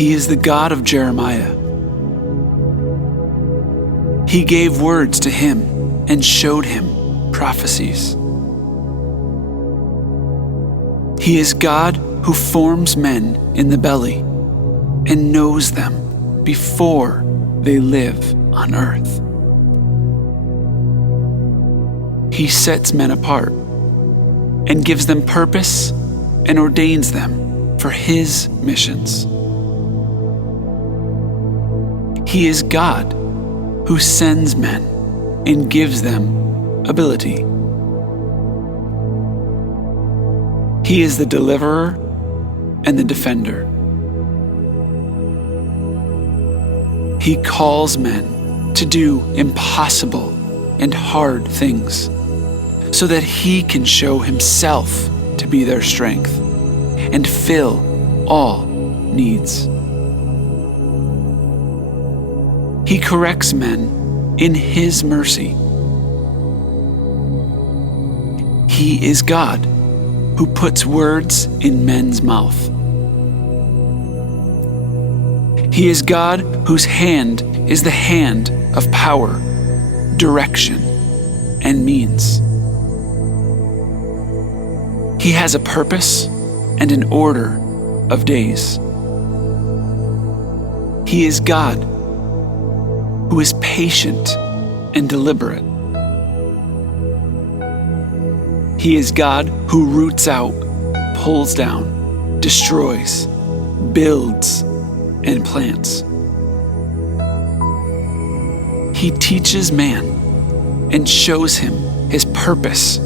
He is the God of Jeremiah. He gave words to him and showed him prophecies. He is God who forms men in the belly and knows them before they live on earth. He sets men apart and gives them purpose and ordains them for his missions. He is God who sends men and gives them ability. He is the deliverer and the defender. He calls men to do impossible and hard things so that he can show himself to be their strength and fill all needs. He corrects men in his mercy. He is God who puts words in men's mouth. He is God whose hand is the hand of power, direction, and means. He has a purpose and an order of days. He is God who is patient and deliberate. He is God who roots out, pulls down, destroys, builds, and plants. He teaches man and shows him his purpose.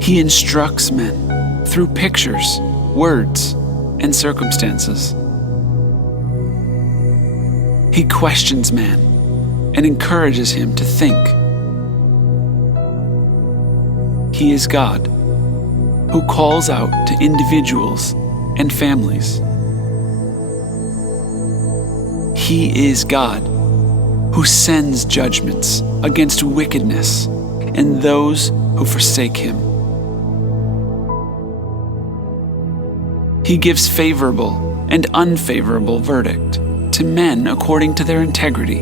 He instructs men through pictures, words, and circumstances. He questions man and encourages him to think. He is God who calls out to individuals and families. He is God who sends judgments against wickedness and those who forsake him. He gives favorable and unfavorable verdict to men according to their integrity.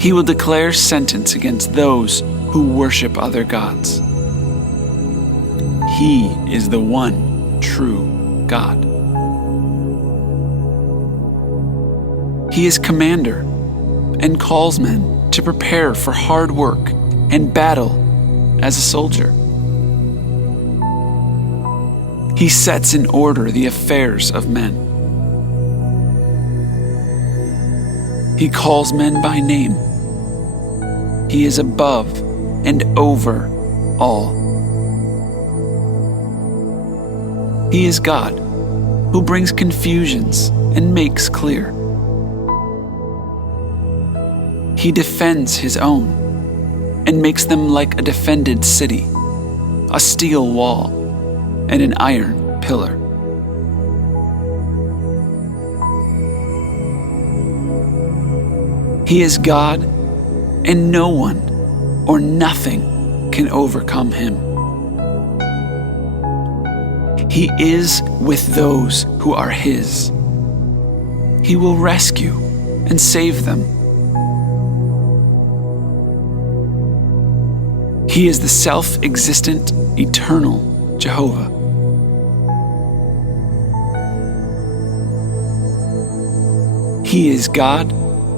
He will declare sentence against those who worship other gods. He is the one true God. He is commander and calls men to prepare for hard work and battle as a soldier. He sets in order the affairs of men. He calls men by name. He is above and over all. He is God who brings confusions and makes clear. He defends his own and makes them like a defended city, a steel wall, and an iron pillar. He is God, and no one or nothing can overcome him. He is with those who are his. He will rescue and save them. He is the self-existent, eternal Jehovah. He is God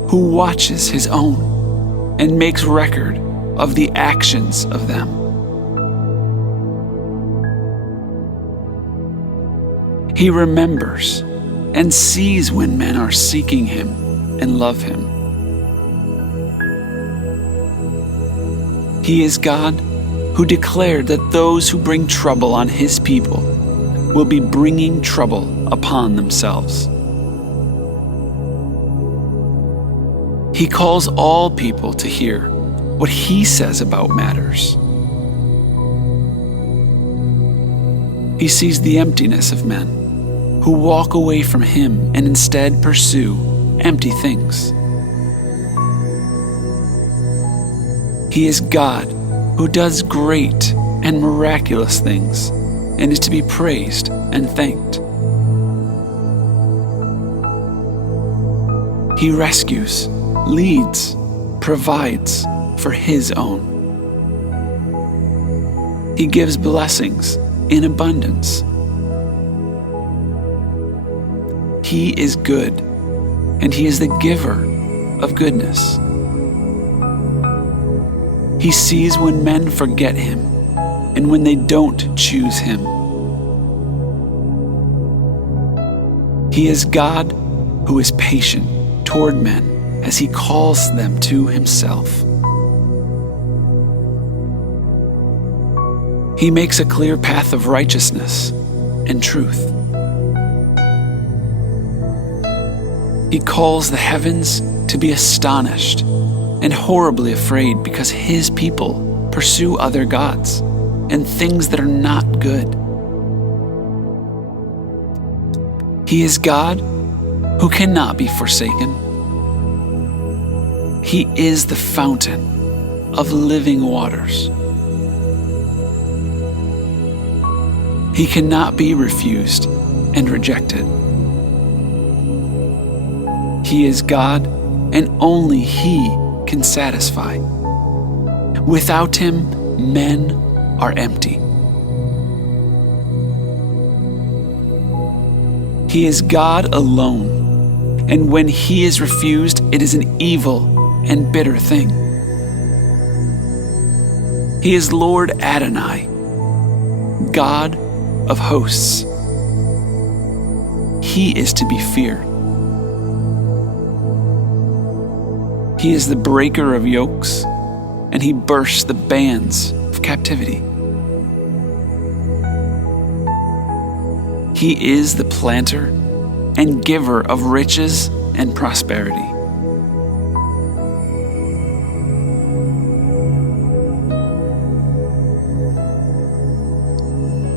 who watches his own and makes record of the actions of them. He remembers and sees when men are seeking him and love him. He is God who declared that those who bring trouble on his people will be bringing trouble upon themselves. He calls all people to hear what he says about matters. He sees the emptiness of men who walk away from him and instead pursue empty things. He is God who does great and miraculous things and is to be praised and thanked. He rescues, leads, provides for His own. He gives blessings in abundance. He is good, and He is the giver of goodness. He sees when men forget Him and when they don't choose Him. He is God who is patient toward men as He calls them to Himself. He makes a clear path of righteousness and truth. He calls the heavens to be astonished and horribly afraid because His people pursue other gods and things that are not good. He is God who cannot be forsaken. He is the fountain of living waters. He cannot be refused and rejected. He is God, and only He can satisfy. Without Him, men are empty. He is God alone, and when He is refused, it is an evil and bitter thing. He is Lord Adonai, God of hosts. He is to be feared. He is the breaker of yokes, and He bursts the bands of captivity. He is the planter and giver of riches and prosperity.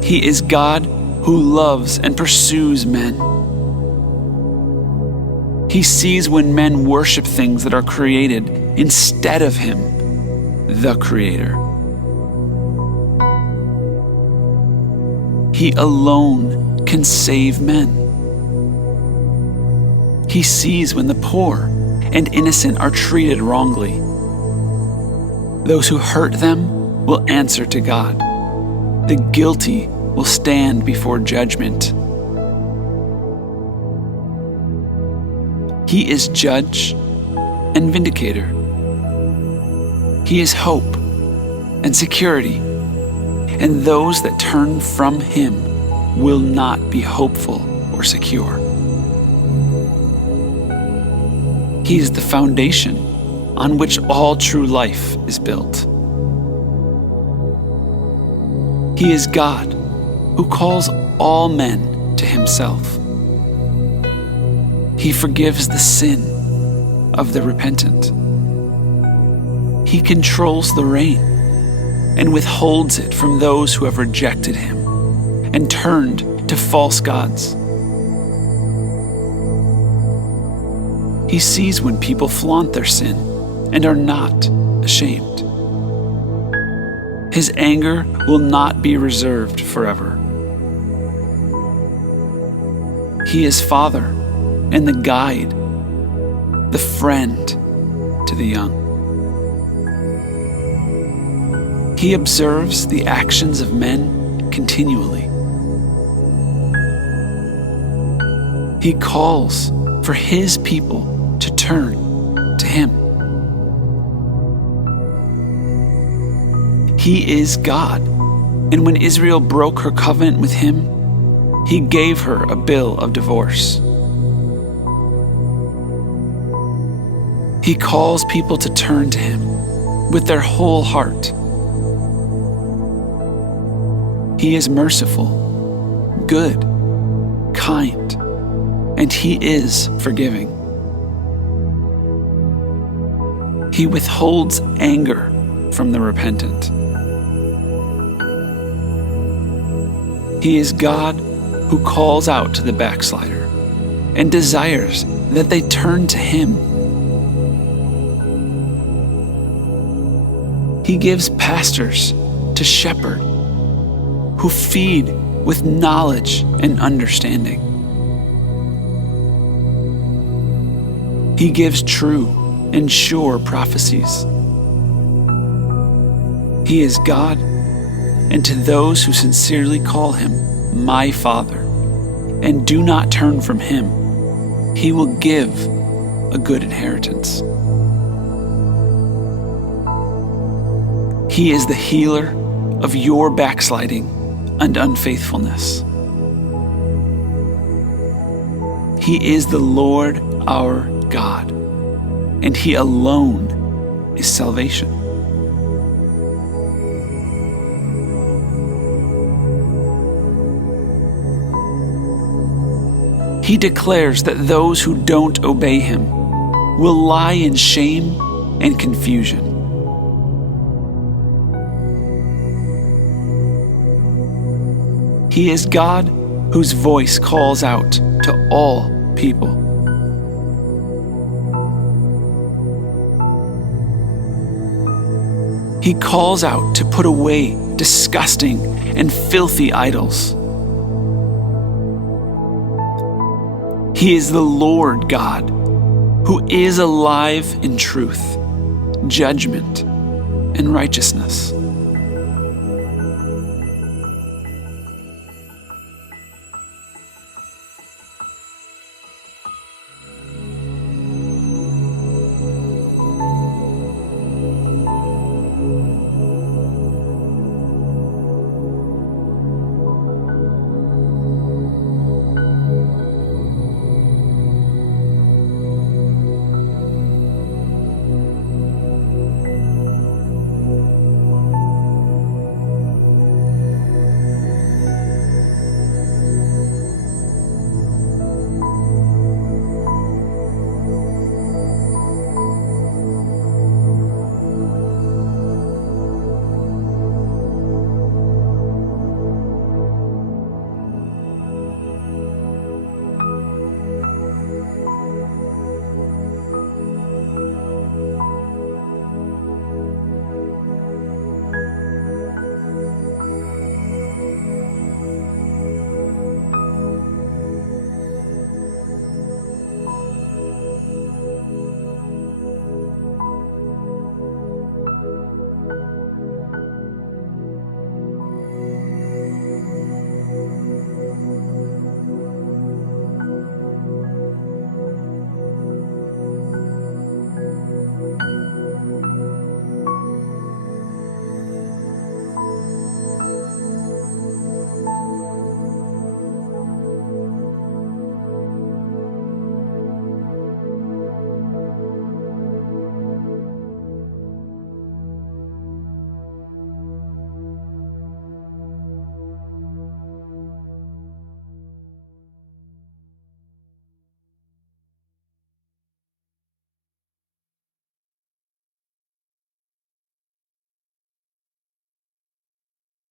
He is God who loves and pursues men. He sees when men worship things that are created instead of Him, the Creator. He alone can save men. He sees when the poor and innocent are treated wrongly. Those who hurt them will answer to God. The guilty will stand before judgment. He is judge and vindicator. He is hope and security, and those that turn from Him will not be hopeful or secure. He is the foundation on which all true life is built. He is God who calls all men to Himself. He forgives the sin of the repentant. He controls the rain and withholds it from those who have rejected Him and turned to false gods. He sees when people flaunt their sin and are not ashamed. His anger will not be reserved forever. He is Father and the guide, the friend to the young. He observes the actions of men continually. He calls for His people to turn to Him. He is God, and when Israel broke her covenant with Him, He gave her a bill of divorce. He calls people to turn to Him with their whole heart. He is merciful, good, kind, and He is forgiving. He withholds anger from the repentant. He is God who calls out to the backslider and desires that they turn to Him. He gives pastors to shepherd who feed with knowledge and understanding. He gives true and sure prophecies. He is God, and to those who sincerely call him my Father and do not turn from him, he will give a good inheritance. He is the healer of your backsliding and unfaithfulness. He is the Lord our God, and he alone is salvation. He declares that those who don't obey him will lie in shame and confusion. He is God whose voice calls out to all people. He calls out to put away disgusting and filthy idols. He is the Lord God, who is alive in truth, judgment, and righteousness.